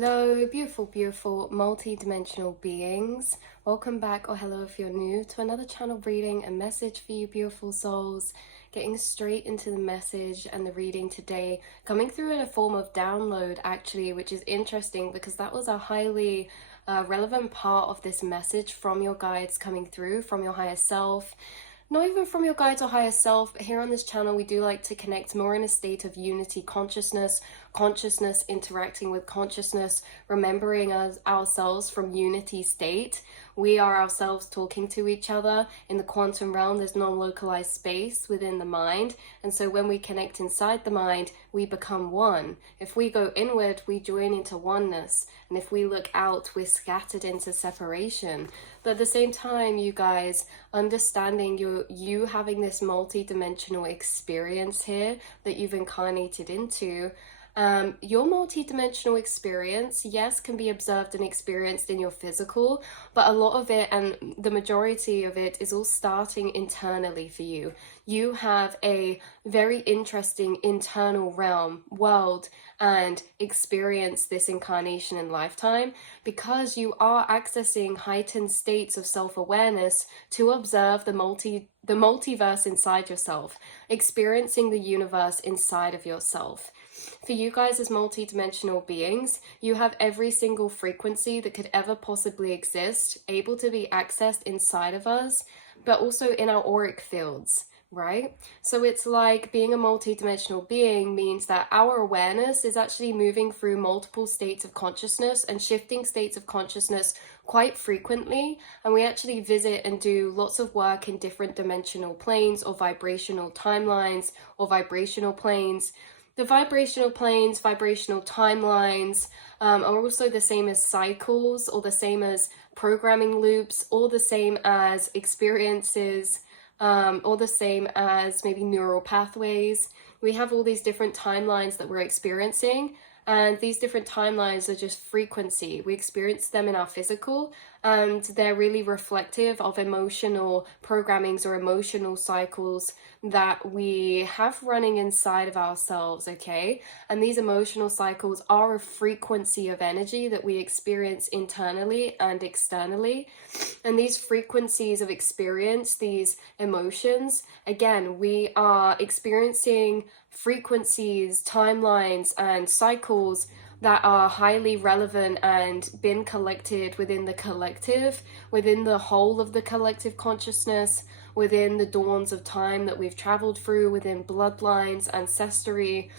Hello, beautiful, beautiful, multi-dimensional beings. Welcome back, or hello if you're new, to another channel reading, a message for you, beautiful souls. Getting straight into the message and the reading today, coming through in a form of download, actually, which is interesting because that was a highly relevant part of this message from your guides coming through, from your higher self. Not even from your guides or higher self, but here on this channel we do like to connect more in a state of unity consciousness, consciousness interacting with consciousness, remembering ourselves from unity state. We are ourselves talking to each other. In the quantum realm, there's non-localized space within the mind, and so when we connect inside the mind, we become one. If we go inward, we join into oneness, and if we look out, we're scattered into separation. But at the same time, you guys, understanding you having this multi-dimensional experience here that you've incarnated into, your multi-dimensional experience, yes, can be observed and experienced in your physical, but a lot of it, and the majority of it, is all starting internally for you. You have a very interesting internal realm, world, and experience this incarnation and lifetime because you are accessing heightened states of self-awareness to observe the multiverse inside yourself, experiencing the universe inside of yourself. For you guys as multidimensional beings, you have every single frequency that could ever possibly exist able to be accessed inside of us, but also in our auric fields, right? So it's like being a multidimensional being means that our awareness is actually moving through multiple states of consciousness and shifting states of consciousness quite frequently, and we actually visit and do lots of work in different dimensional planes or vibrational timelines or vibrational planes. The vibrational planes, vibrational timelines are also the same as cycles, or the same as programming loops, or the same as experiences, or the same as maybe neural pathways. We have all these different timelines that we're experiencing, and these different timelines are just frequency. We experience them in our physical, and they're really reflective of emotional programmings or emotional cycles that we have running inside of ourselves, okay? And these emotional cycles are a frequency of energy that we experience internally and externally. And these frequencies of experience, these emotions, again, we are experiencing frequencies, timelines, and cycles that are highly relevant and been collected within the collective, within the whole of the collective consciousness, within the dawns of time that we've traveled through, within bloodlines, ancestry.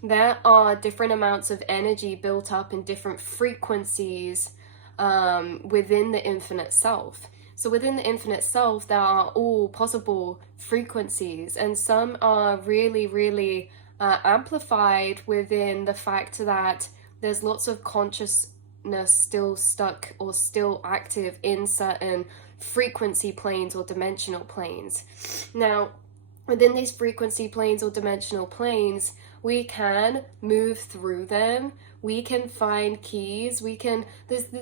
There are different amounts of energy built up in different frequencies within the infinite self. So within the infinite self, there are all possible frequencies, and some are really, really amplified within the fact that there's lots of consciousness still stuck or still active in certain frequency planes or dimensional planes. Now, within these frequency planes or dimensional planes, we can move through them. We can find keys. The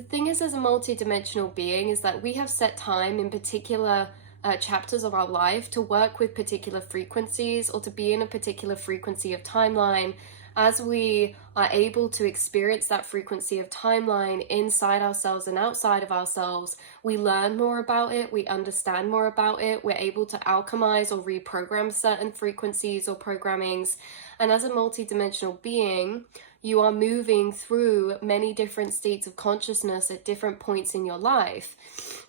thing is, as a multi-dimensional being, is that we have set time in particular chapters of our life to work with particular frequencies or to be in a particular frequency of timeline. As we are able to experience that frequency of timeline inside ourselves and outside of ourselves, we learn more about it, we understand more about it, we're able to alchemize or reprogram certain frequencies or programmings. And as a multidimensional being, you are moving through many different states of consciousness at different points in your life.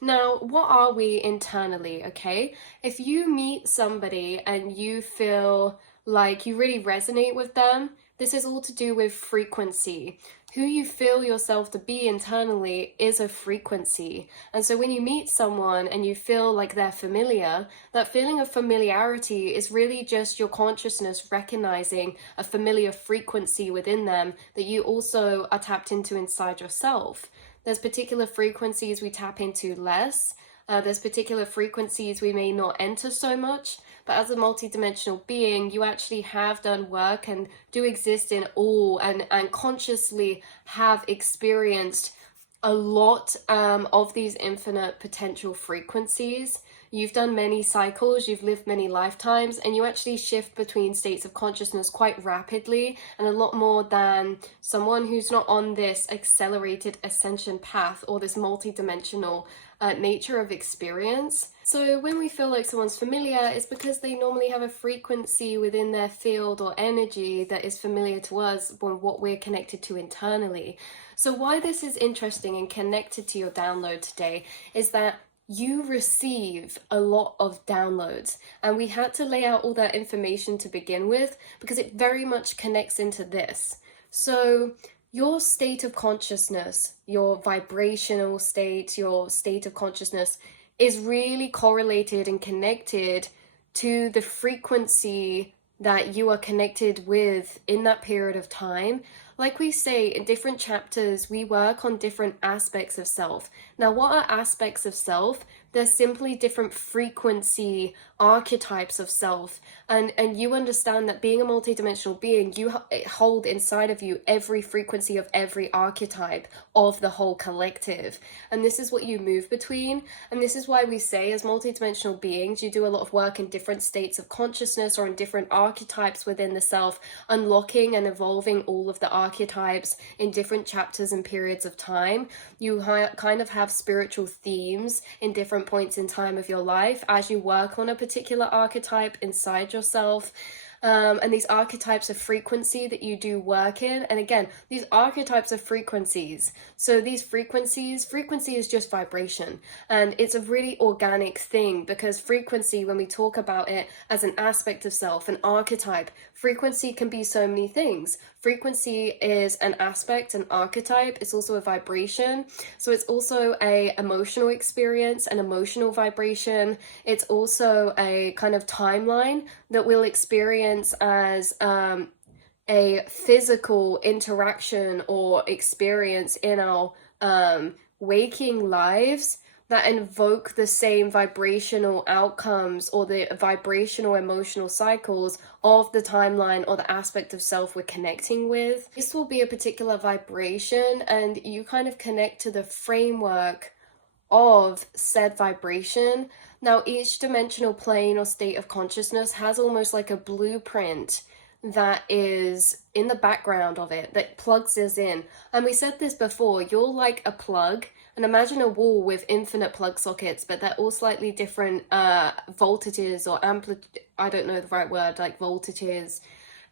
Now, what are we internally, okay? If you meet somebody and you feel like you really resonate with them, this is all to do with frequency. Who you feel yourself to be internally is a frequency. And so when you meet someone and you feel like they're familiar, that feeling of familiarity is really just your consciousness recognizing a familiar frequency within them that you also are tapped into inside yourself. There's particular frequencies we tap into less. There's particular frequencies we may not enter so much, but as a multidimensional being, you actually have done work and do exist in all and consciously have experienced a lot of these infinite potential frequencies. you've done many cycles, you've lived many lifetimes, and you actually shift between states of consciousness quite rapidly, and a lot more than someone who's not on this accelerated ascension path or this multidimensional nature of experience. So when we feel like someone's familiar, it's because they normally have a frequency within their field or energy that is familiar to us or what we're connected to internally. So why this is interesting and connected to your download today is that you receive a lot of downloads, and we had to lay out all that information to begin with because it very much connects into this. So your state of consciousness, your vibrational state, your state of consciousness is really correlated and connected to the frequency that you are connected with in that period of time. Like we say in different chapters, we work on different aspects of self. Now, what are aspects of self? They're simply different frequency archetypes of self. And you understand that being a multidimensional being, you hold inside of you every frequency of every archetype of the whole collective. And this is what you move between. And this is why we say as multidimensional beings, you do a lot of work in different states of consciousness or in different archetypes within the self, unlocking and evolving all of the archetypes in different chapters and periods of time. You kind of have spiritual themes in different points in time of your life as you work on a particular archetype inside yourself. And these archetypes of frequency that you do work in. And again, these archetypes of frequencies. So these frequency is just vibration. And it's a really organic thing because frequency, when we talk about it as an aspect of self, an archetype, frequency can be so many things. Frequency is an aspect, an archetype. It's also a vibration. So it's also a emotional experience, an emotional vibration. It's also a kind of timeline that we'll experience as a physical interaction or experience in our waking lives that invoke the same vibrational outcomes or the vibrational emotional cycles of the timeline or the aspect of self we're connecting with. This will be a particular vibration, and you kind of connect to the framework of said vibration. Now, each dimensional plane or state of consciousness has almost like a blueprint that is in the background of it that plugs us in. And we said this before, you're like a plug. And imagine a wall with infinite plug sockets, but they're all slightly different voltages or I don't know the right word, like voltages.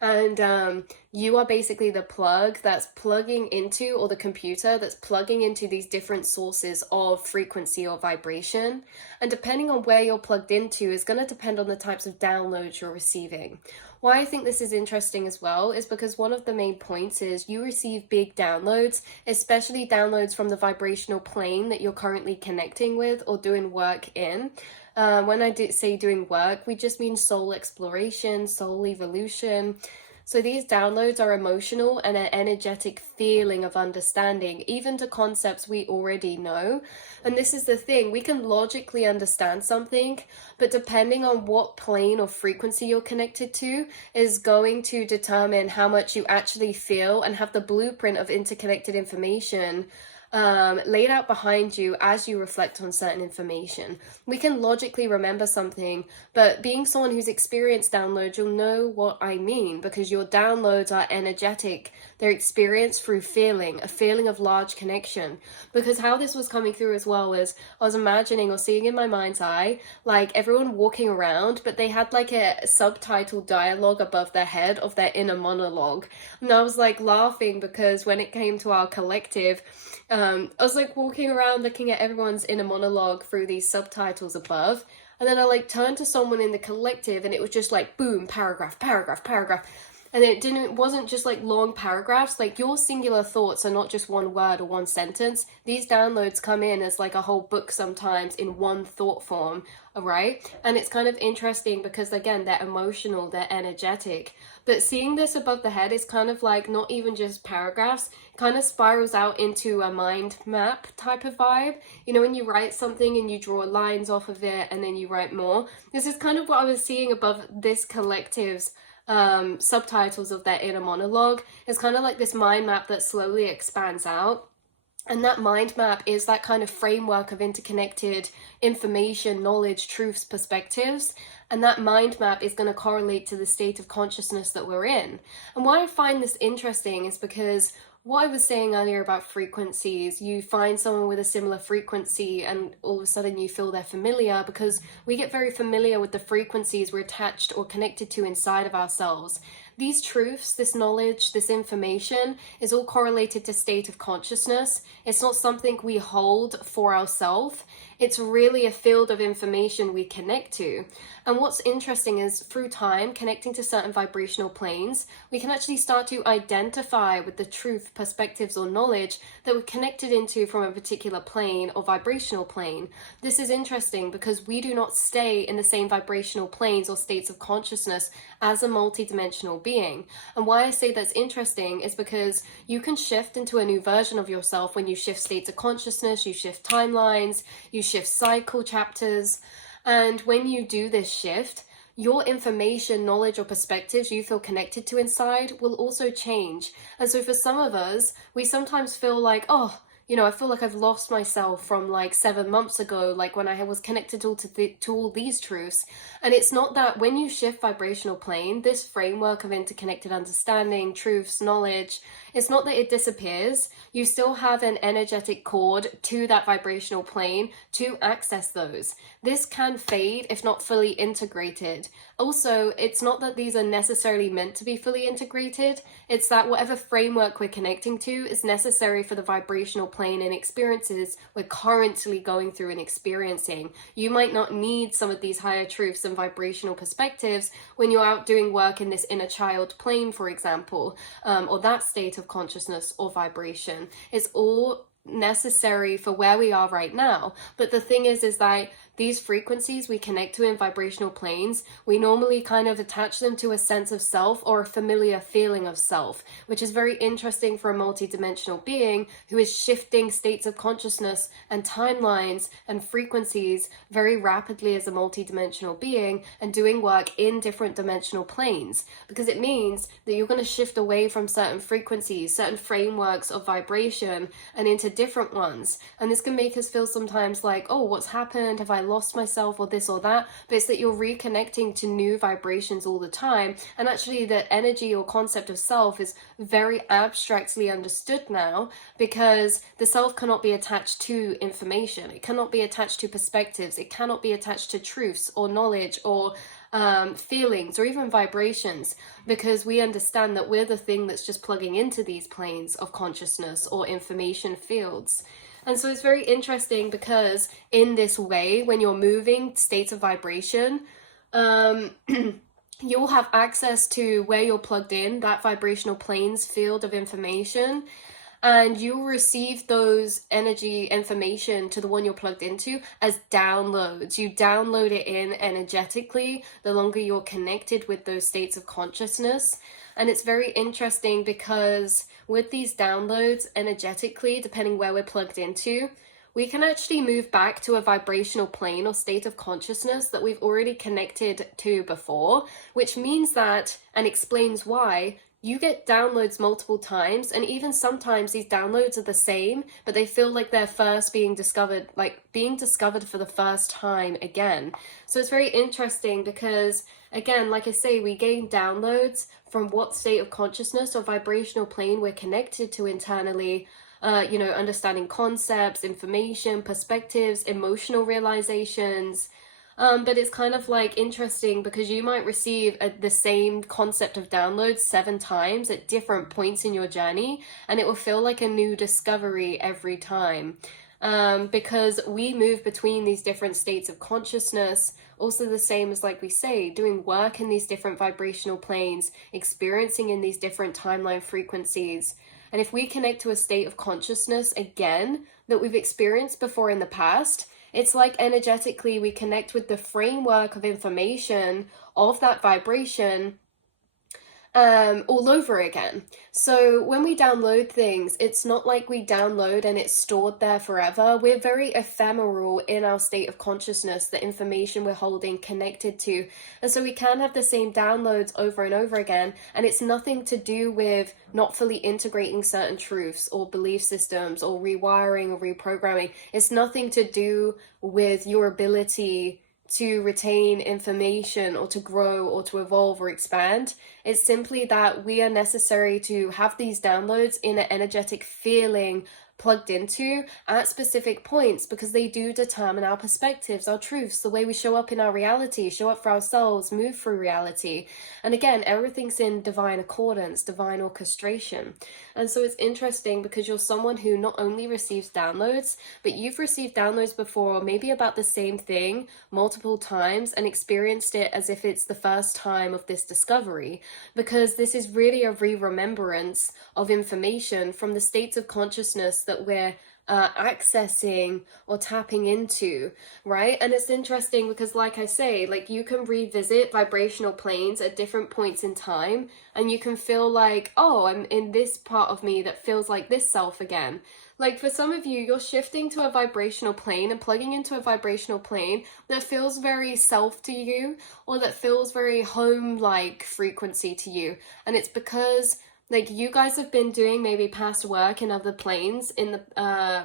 And you are basically the plug that's plugging into, or the computer that's plugging into these different sources of frequency or vibration. And depending on where you're plugged into is going to depend on the types of downloads you're receiving. Why I think this is interesting as well is because one of the main points is you receive big downloads, especially downloads from the vibrational plane that you're currently connecting with or doing work in. When I say doing work, we just mean soul exploration, soul evolution. So these downloads are emotional and an energetic feeling of understanding, even to concepts we already know. And this is the thing, we can logically understand something, but depending on what plane or frequency you're connected to is going to determine how much you actually feel and have the blueprint of interconnected information laid out behind you as you reflect on certain information. We can logically remember something, but being someone who's experienced downloads, you'll know what I mean because your downloads are energetic. They're experienced through feeling, a feeling of large connection. Because how this was coming through as well was I was imagining or seeing in my mind's eye, like everyone walking around, but they had like a subtitled dialogue above their head of their inner monologue. And I was like laughing because when it came to our collective, I was like walking around looking at everyone's inner monologue through these subtitles above, and then I like turned to someone in the collective and it was just like boom, paragraph, paragraph, paragraph. And it wasn't just like long paragraphs, like your singular thoughts are not just one word or one sentence. These downloads come in as like a whole book sometimes in one thought form, right? And it's kind of interesting because again, they're emotional, they're energetic. But seeing this above the head is kind of like not even just paragraphs, it kind of spirals out into a mind map type of vibe. You know, when you write something and you draw lines off of it and then you write more. This is kind of what I was seeing above this collective's subtitles of their inner monologue. It's kind of like this mind map that slowly expands out. And that mind map is that kind of framework of interconnected information, knowledge, truths, perspectives. And that mind map is going to correlate to the state of consciousness that we're in. And why I find this interesting is because what I was saying earlier about frequencies, you find someone with a similar frequency and all of a sudden you feel they're familiar, because we get very familiar with the frequencies we're attached or connected to inside of ourselves. These truths, this knowledge, this information is all correlated to state of consciousness. It's not something we hold for ourselves. It's really a field of information we connect to. And what's interesting is through time, connecting to certain vibrational planes, we can actually start to identify with the truth, perspectives, or knowledge that we're connected into from a particular plane or vibrational plane. This is interesting because we do not stay in the same vibrational planes or states of consciousness as a multidimensional being. And why I say that's interesting is because you can shift into a new version of yourself when you shift states of consciousness, you shift timelines, you shift cycle chapters. And when you do this shift, your information, knowledge, or perspectives you feel connected to inside will also change. And so for some of us, we sometimes feel like, oh, I feel like I've lost myself from like 7 months ago, like when I was connected to all these truths. And it's not that when you shift vibrational plane, this framework of interconnected understanding, truths, knowledge, it's not that it disappears. You still have an energetic cord to that vibrational plane to access those. This can fade if not fully integrated. Also, it's not that these are necessarily meant to be fully integrated. It's that whatever framework we're connecting to is necessary for the vibrational plane and experiences we're currently going through and experiencing. You might not need some of these higher truths and vibrational perspectives when you're out doing work in this inner child plane, for example, or that state of consciousness or vibration. It's all necessary for where we are right now. But the thing is that these frequencies we connect to in vibrational planes, we normally kind of attach them to a sense of self or a familiar feeling of self, which is very interesting for a multidimensional being who is shifting states of consciousness and timelines and frequencies very rapidly as a multidimensional being and doing work in different dimensional planes, because it means that you're going to shift away from certain frequencies, certain frameworks of vibration, and into different ones. And this can make us feel sometimes like, oh, what's happened? Have I lost myself or this or that? But it's that you're reconnecting to new vibrations all the time. And actually the energy or concept of self is very abstractly understood now, because the self cannot be attached to information. It cannot be attached to perspectives. It cannot be attached to truths or knowledge or feelings or even vibrations, because we understand that we're the thing that's just plugging into these planes of consciousness or information fields. And so it's very interesting because in this way, when you're moving states of vibration, you'll have access to where you're plugged in, that vibrational planes field of information, and you'll receive those energy information to the one you're plugged into as downloads. You download it in energetically the longer you're connected with those states of consciousness. And it's very interesting because with these downloads energetically, depending where we're plugged into, we can actually move back to a vibrational plane or state of consciousness that we've already connected to before, which means that, and explains why, you get downloads multiple times, and even sometimes these downloads are the same, but they feel like they're first being discovered, like being discovered for the first time again. So it's very interesting because, again, like I say, we gain downloads from what state of consciousness or vibrational plane we're connected to internally, understanding concepts, information, perspectives, emotional realizations. But it's kind of like interesting because you might receive the same concept of downloads 7 times at different points in your journey, and it will feel like a new discovery every time. Because we move between these different states of consciousness, also the same as, like we say, doing work in these different vibrational planes, experiencing in these different timeline frequencies. And if we connect to a state of consciousness again that we've experienced before in the past, it's like energetically we connect with the framework of information of that vibration, all over again. So when we download things, it's not like we download and it's stored there forever. We're very ephemeral in our state of consciousness, the information we're holding connected to. And so we can have the same downloads over and over again. And it's nothing to do with not fully integrating certain truths or belief systems or rewiring or reprogramming. It's nothing to do with your ability to retain information or to grow or to evolve or expand. It's simply that we are necessary to have these downloads in an energetic feeling plugged into at specific points, because they do determine our perspectives, our truths, the way we show up in our reality, show up for ourselves, move through reality. And again, everything's in divine accordance, divine orchestration. And so it's interesting because you're someone who not only receives downloads, but you've received downloads before, maybe about the same thing multiple times, and experienced it as if it's the first time of this discovery, because this is really a re-remembrance of information from the states of consciousness that we're accessing or tapping into, right? And it's interesting because, like I say, like you can revisit vibrational planes at different points in time, and you can feel like, oh, I'm in this part of me that feels like this self again. Like for some of you, you're shifting to a vibrational plane and plugging into a vibrational plane that feels very self to you, or that feels very home-like frequency to you. And it's because like you guys have been doing maybe past work in other planes in the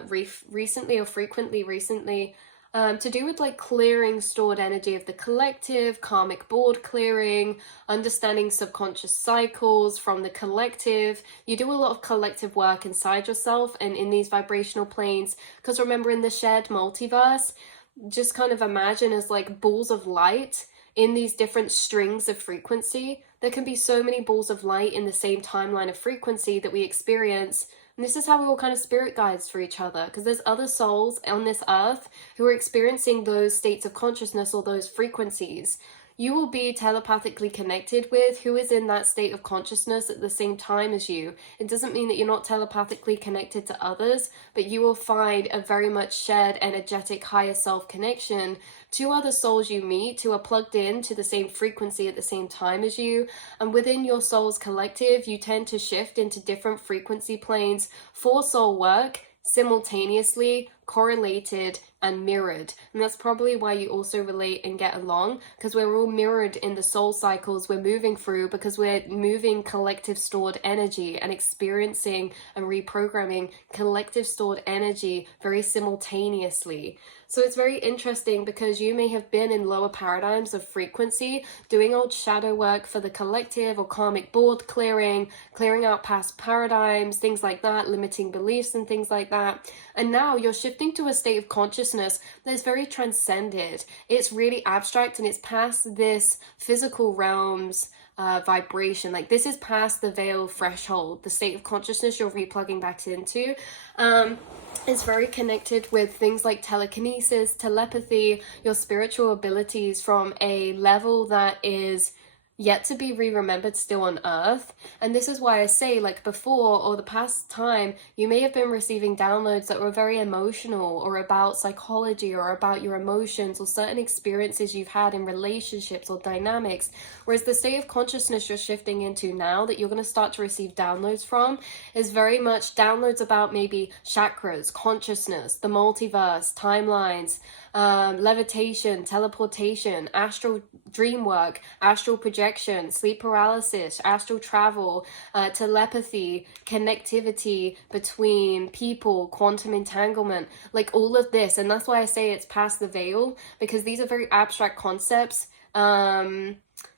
recently or frequently recently, to do with like clearing stored energy of the collective, karmic board clearing, understanding subconscious cycles from the collective. You do a lot of collective work inside yourself and in these vibrational planes, because remember, in the shared multiverse, just kind of imagine as like balls of light in these different strings of frequency. There can be so many balls of light in the same timeline of frequency that we experience. And this is how we're all kind of spirit guides for each other, because there's other souls on this earth who are experiencing those states of consciousness or those frequencies. You will be telepathically connected with who is in that state of consciousness at the same time as you. It doesn't mean that you're not telepathically connected to others, but you will find a very much shared energetic higher self connection to other souls you meet who are plugged in to the same frequency at the same time as you. And within your soul's collective, you tend to shift into different frequency planes for soul work, simultaneously, correlated and mirrored. And that's probably why you also relate and get along, because we're all mirrored in the soul cycles we're moving through, because we're moving collective stored energy and experiencing and reprogramming collective stored energy very simultaneously. So it's very interesting because you may have been in lower paradigms of frequency, doing old shadow work for the collective or karmic board clearing, clearing out past paradigms, things like that, limiting beliefs and things like that. And now you're shifting to a state of consciousness that's very transcended. It's really abstract and it's past this physical realm's vibration. Like this is past the veil threshold, the state of consciousness you're replugging back into. It's very connected with things like telekinesis, telepathy, your spiritual abilities from a level that is yet to be re-remembered still on earth. And this is why I say, like before or the past time, you may have been receiving downloads that were very emotional or about psychology or about your emotions or certain experiences you've had in relationships or dynamics, whereas the state of consciousness you're shifting into now that you're going to start to receive downloads from is very much downloads about maybe chakras, consciousness, the multiverse, timelines, levitation, teleportation, astral dream work, astral projection, sleep paralysis, astral travel, telepathy, connectivity between people, quantum entanglement, like all of this. And that's why I say it's past the veil, because these are very abstract concepts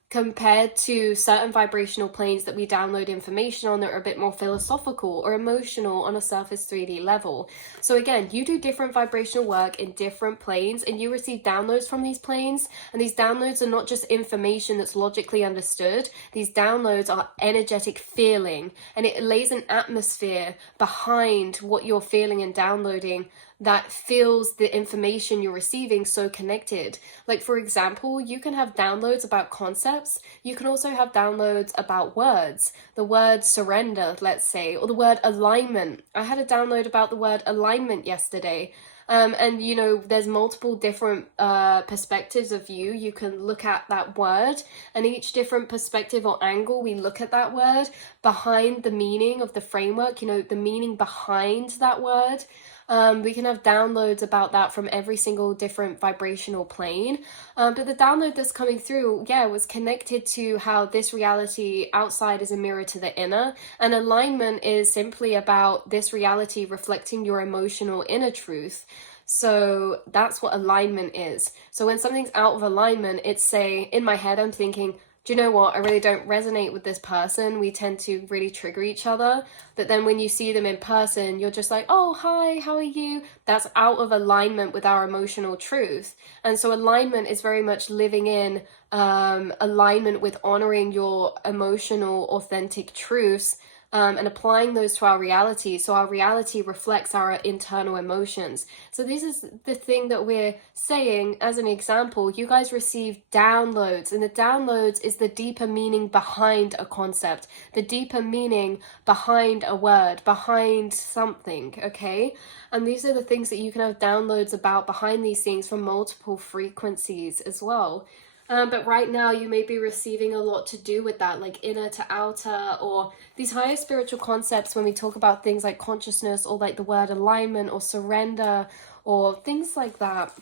compared to certain vibrational planes that we download information on that are a bit more philosophical or emotional on a surface 3D level. So again, you do different vibrational work in different planes and you receive downloads from these planes, and these downloads are not just information that's logically understood. These downloads are energetic feeling, and it lays an atmosphere behind what you're feeling and downloading that feels the information you're receiving so connected. Like for example, you can have downloads about concepts. You can also have downloads about words. The word surrender, let's say, or the word alignment. I had a download about the word alignment yesterday. And you know, there's multiple different perspectives of view. You can look at that word, and each different perspective or angle we look at that word behind the meaning of the framework, you know, the meaning behind that word. We can have downloads about that from every single different vibrational plane. But the download that's coming through, yeah, was connected to how this reality outside is a mirror to the inner. And alignment is simply about this reality reflecting your emotional inner truth. So that's what alignment is. So when something's out of alignment, it's say, in my head, I'm thinking, do you know what? I really don't resonate with this person. We tend to really trigger each other. But then when you see them in person, you're just like, oh, hi, how are you? That's out of alignment with our emotional truth. And so alignment is very much living in alignment with honoring your emotional, authentic truths, and applying those to our reality. So our reality reflects our internal emotions. So this is the thing that we're saying as an example. You guys receive downloads, and the downloads is the deeper meaning behind a concept, the deeper meaning behind a word, behind something, okay? And these are the things that you can have downloads about behind these things from multiple frequencies as well. But right now you may be receiving a lot to do with that, like inner to outer, or these higher spiritual concepts when we talk about things like consciousness, or like the word alignment or surrender or things like that.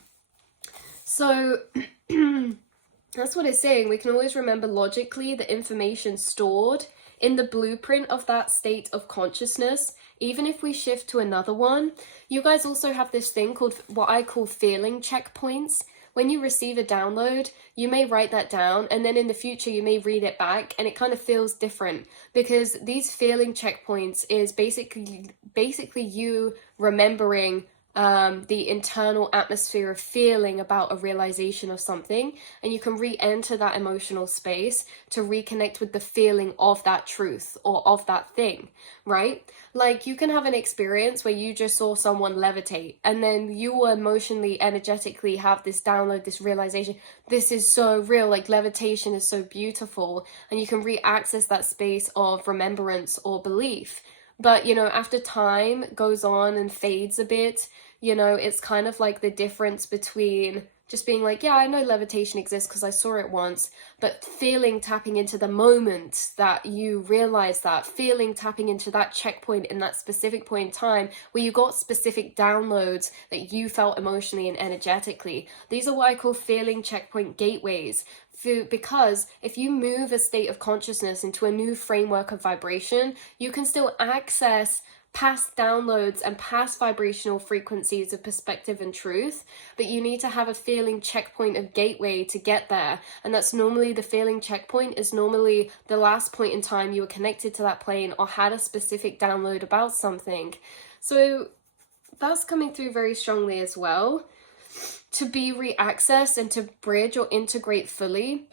So that's what it's saying. We can always remember logically the information stored in the blueprint of that state of consciousness, even if we shift to another one. You guys also have this thing called what I call feeling checkpoints. When you receive a download, you may write that down, and then in the future you may read it back, and it kind of feels different, because these feeling checkpoints is basically you remembering the internal atmosphere of feeling about a realization of something, and you can re-enter that emotional space to reconnect with the feeling of that truth or of that thing, right? Like you can have an experience where you just saw someone levitate, and then you will emotionally, energetically have this download, this realization, this is so real, like levitation is so beautiful, and you can re-access that space of remembrance or belief. But, you know, after time goes on and fades a bit, you know, it's kind of like the difference between just being like, yeah, I know levitation exists because I saw it once, but feeling tapping into the moment that you realize that, feeling tapping into that checkpoint in that specific point in time where you got specific downloads that you felt emotionally and energetically. These are what I call feeling checkpoint gateways. Because if you move a state of consciousness into a new framework of vibration, you can still access past downloads and past vibrational frequencies of perspective and truth, but you need to have a feeling checkpoint of gateway to get there. And that's normally, the feeling checkpoint is normally the last point in time you were connected to that plane or had a specific download about something. So that's coming through very strongly as well. To be re-accessed and to bridge or integrate fully,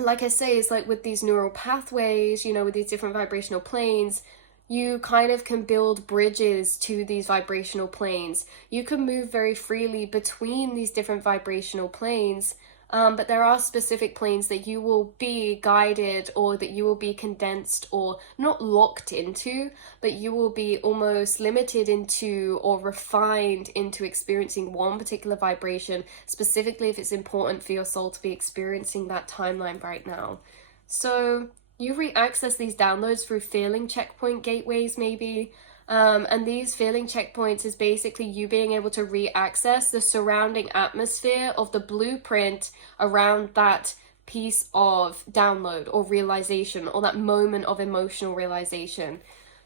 like I say, is like with these neural pathways, you know, with these different vibrational planes, you kind of can build bridges to these vibrational planes. You can move very freely between these different vibrational planes, but there are specific planes that you will be guided, or that you will be condensed, or not locked into, but you will be almost limited into or refined into experiencing one particular vibration, specifically if it's important for your soul to be experiencing that timeline right now. So you re-access these downloads through feeling checkpoint gateways maybe, and these feeling checkpoints is basically you being able to re-access the surrounding atmosphere of the blueprint around that piece of download or realization, or that moment of emotional realization.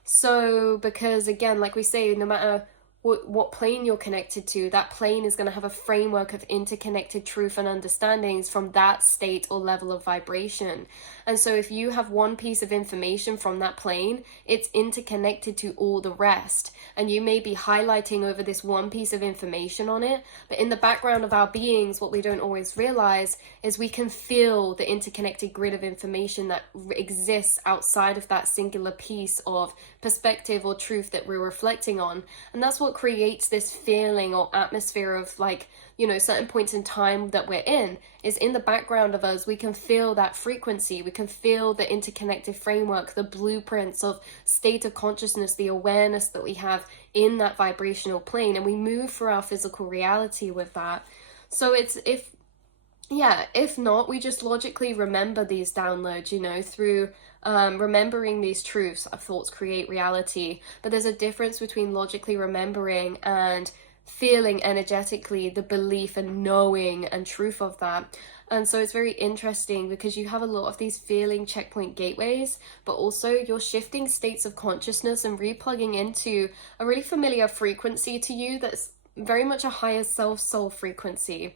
So because again, like we say, no matter what plane you're connected to, that plane is going to have a framework of interconnected truth and understandings from that state or level of vibration. And so if you have one piece of information from that plane, it's interconnected to all the rest. And you may be highlighting over this one piece of information on it, but in the background of our beings, what we don't always realize is we can feel the interconnected grid of information that exists outside of that singular piece of perspective or truth that we're reflecting on. And that's what creates this feeling or atmosphere of, like, you know, certain points in time that we're in the background of us. We can feel that frequency, we can feel the interconnected framework, the blueprints of state of consciousness, the awareness that we have in that vibrational plane, and we move through our physical reality with that. So it's, if not, we just logically remember these downloads, you know, through remembering these truths. Our thoughts create reality. But there's a difference between logically remembering and feeling energetically the belief and knowing and truth of that. And so it's very interesting because you have a lot of these feeling checkpoint gateways, but also you're shifting states of consciousness and replugging into a really familiar frequency to you that's very much a higher self soul frequency.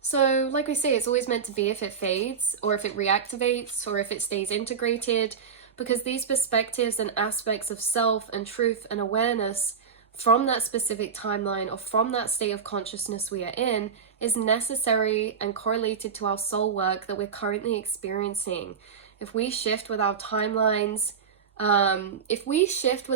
So like we say, it's always meant to be if it fades, or if it reactivates, or if it stays integrated, because these perspectives and aspects of self and truth and awareness from that specific timeline or from that state of consciousness we are in is necessary and correlated to our soul work that we're currently experiencing. If we shift with our timelines, or we shift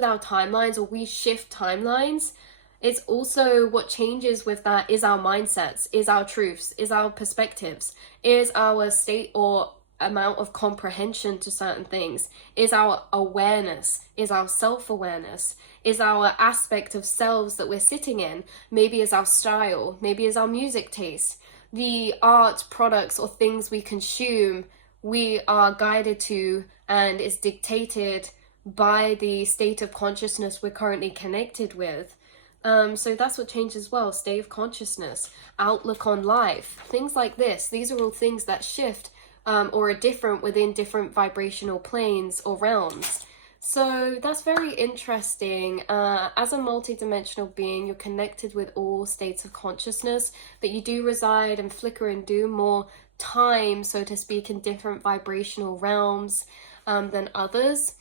timelines, it's also what changes with that is our mindsets, is our truths, is our perspectives, is our state or amount of comprehension to certain things, is our awareness, is our self-awareness, is our aspect of selves that we're sitting in, maybe is our style, maybe is our music taste, the art, products, or things we consume, we are guided to and is dictated by the state of consciousness we're currently connected with. So that's what changes as well, state of consciousness, outlook on life, things like this. These are all things that shift or are different within different vibrational planes or realms. So that's very interesting. As a multidimensional being, you're connected with all states of consciousness, but you do reside and flicker and do more time, so to speak, in different vibrational realms than others.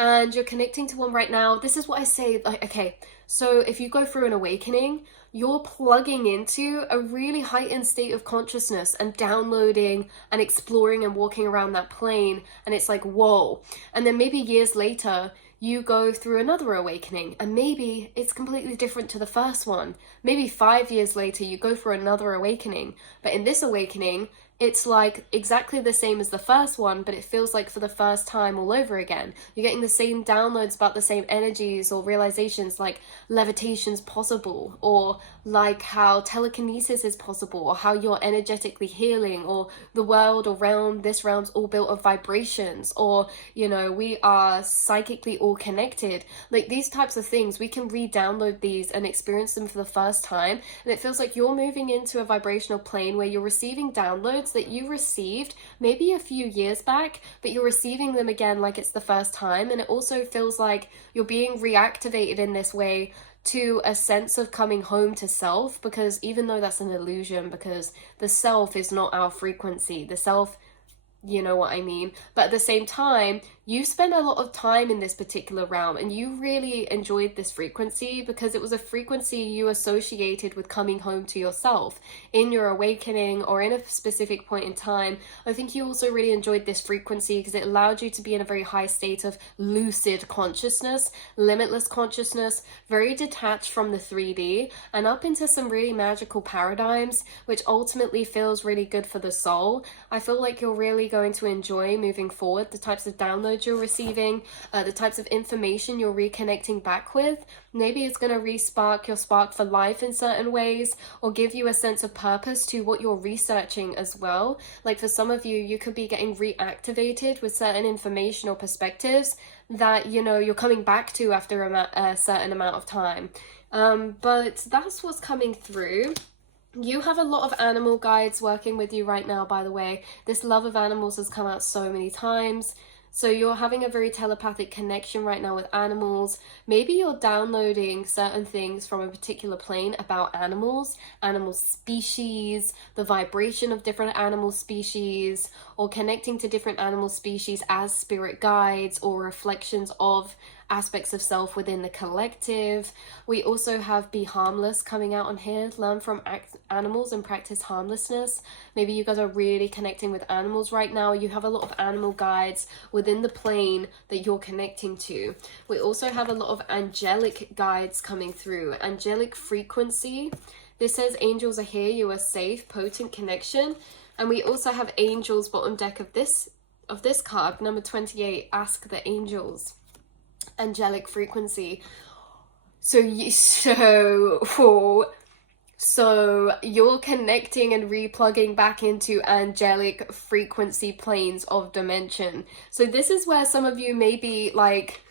And you're connecting to one right now. This is what I say, like, okay, so if you go through an awakening, you're plugging into a really heightened state of consciousness and downloading and exploring and walking around that plane. And it's like, whoa. And then maybe years later, you go through another awakening and maybe it's completely different to the first one. Maybe 5 years later, you go through another awakening. But in this awakening, it's like exactly the same as the first one, but it feels like for the first time all over again. You're getting the same downloads about the same energies or realizations, like levitation's possible, or like how telekinesis is possible, or how you're energetically healing, or the world or realm, this realm's all built of vibrations, or, you know, we are psychically all connected. Like these types of things, we can re-download these and experience them for the first time. And it feels like you're moving into a vibrational plane where you're receiving downloads that you received maybe a few years back, but you're receiving them again like it's the first time. And it also feels like you're being reactivated in this way to a sense of coming home to self, because even though that's an illusion, because the self is not our frequency, the self, you know what I mean, but at the same time, you spend a lot of time in this particular realm and you really enjoyed this frequency because it was a frequency you associated with coming home to yourself in your awakening or in a specific point in time. I think you also really enjoyed this frequency because it allowed you to be in a very high state of lucid consciousness, limitless consciousness, very detached from the 3D and up into some really magical paradigms, which ultimately feels really good for the soul. I feel like you're really going to enjoy moving forward the types of downloads you're receiving, the types of information you're reconnecting back with. Maybe it's going to re-spark your spark for life in certain ways, or give you a sense of purpose to what you're researching as well. Like for some of you, you could be getting reactivated with certain information or perspectives that, you know, you're coming back to after a certain amount of time. But that's what's coming through. You have a lot of animal guides working with you right now, by the way. This love of animals has come out so many times. So you're having a very telepathic connection right now with animals. Maybe you're downloading certain things from a particular plane about animals, animal species, the vibration of different animal species, or connecting to different animal species as spirit guides or reflections of aspects of self within the collective. We also have Be Harmless coming out on here, learn from animals and practice harmlessness. Maybe you guys are really connecting with animals right now. You have a lot of animal guides within the plane that you're connecting to. We also have a lot of angelic guides coming through, angelic frequency. This says angels are here, you are safe, potent connection. And we also have angels, bottom deck of this card, number 28, ask the angels. Angelic frequency. So you're connecting and replugging back into angelic frequency planes of dimension. So this is where some of you may be like,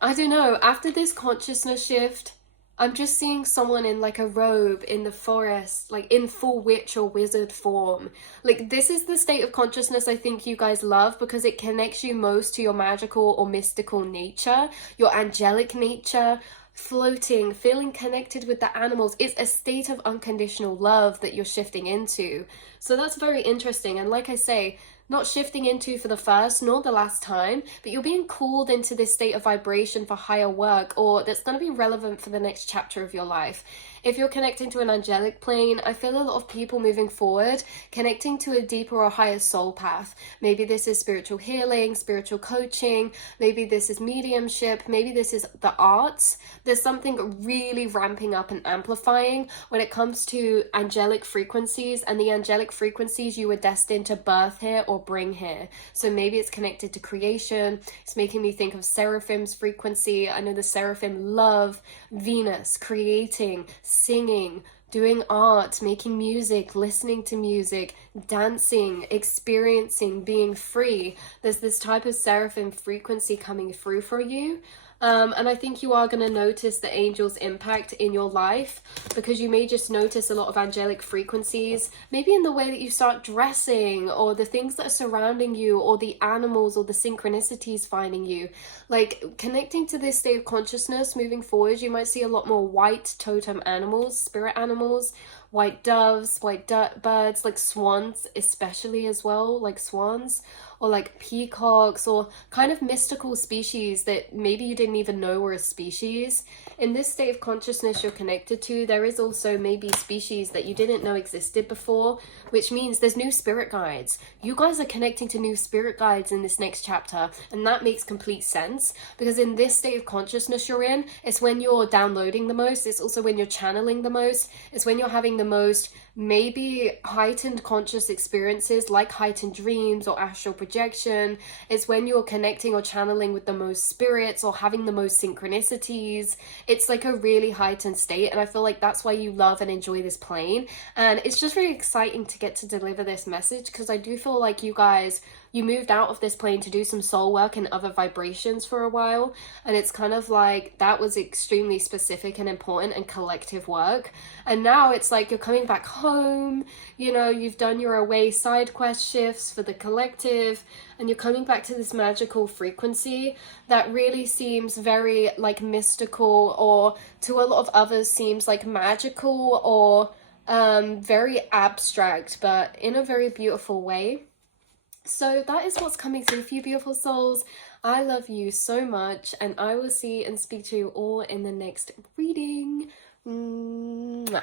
I don't know, after this consciousness shift, I'm just seeing someone in like a robe in the forest, like in full witch or wizard form. Like this is the state of consciousness I think you guys love because it connects you most to your magical or mystical nature, your angelic nature, floating, feeling connected with the animals. It's a state of unconditional love that you're shifting into. So that's very interesting. And like I say, not shifting into for the first nor the last time, but you're being called into this state of vibration for higher work, or that's going to be relevant for the next chapter of your life. If you're connecting to an angelic plane, I feel a lot of people moving forward connecting to a deeper or higher soul path. Maybe this is spiritual healing, spiritual coaching, maybe this is mediumship, maybe this is the arts. There's something really ramping up and amplifying when it comes to angelic frequencies, and the angelic frequencies you were destined to birth here or bring here. So maybe it's connected to creation. It's making me think of Seraphim's frequency. I know the Seraphim love Venus, creating, singing, doing art, making music, listening to music, dancing, experiencing, being free. There's this type of Seraphim frequency coming through for you. And I think you are going to notice the angel's impact in your life, because you may just notice a lot of angelic frequencies, maybe in the way that you start dressing, or the things that are surrounding you, or the animals, or the synchronicities finding you. Like connecting to this state of consciousness moving forward, you might see a lot more white totem animals, spirit animals, white doves, white birds, like swans especially as well, like swans, or like peacocks, or kind of mystical species that maybe you didn't even know were a species. In this state of consciousness you're connected to, there is also maybe species that you didn't know existed before, which means there's new spirit guides. You guys are connecting to new spirit guides in this next chapter, and that makes complete sense, because in this state of consciousness you're in, it's when you're downloading the most, it's also when you're channeling the most, it's when you're having the most maybe heightened conscious experiences like heightened dreams or astral projection. It's when you're connecting or channeling with the most spirits or having the most synchronicities. It's like a really heightened state, and I feel like that's why you love and enjoy this plane. And it's just really exciting to get to deliver this message, because I do feel like you guys, you moved out of this plane to do some soul work and other vibrations for a while, and it's kind of like that was extremely specific and important and collective work. And now it's like you're coming back home, you know, you've done your away side quest shifts for the collective, and you're coming back to this magical frequency that really seems very like mystical, or to a lot of others seems like magical, or very abstract, but in a very beautiful way. So that is what's coming through for you, beautiful souls. I love you so much, and I will see and speak to you all in the next reading. Mwah.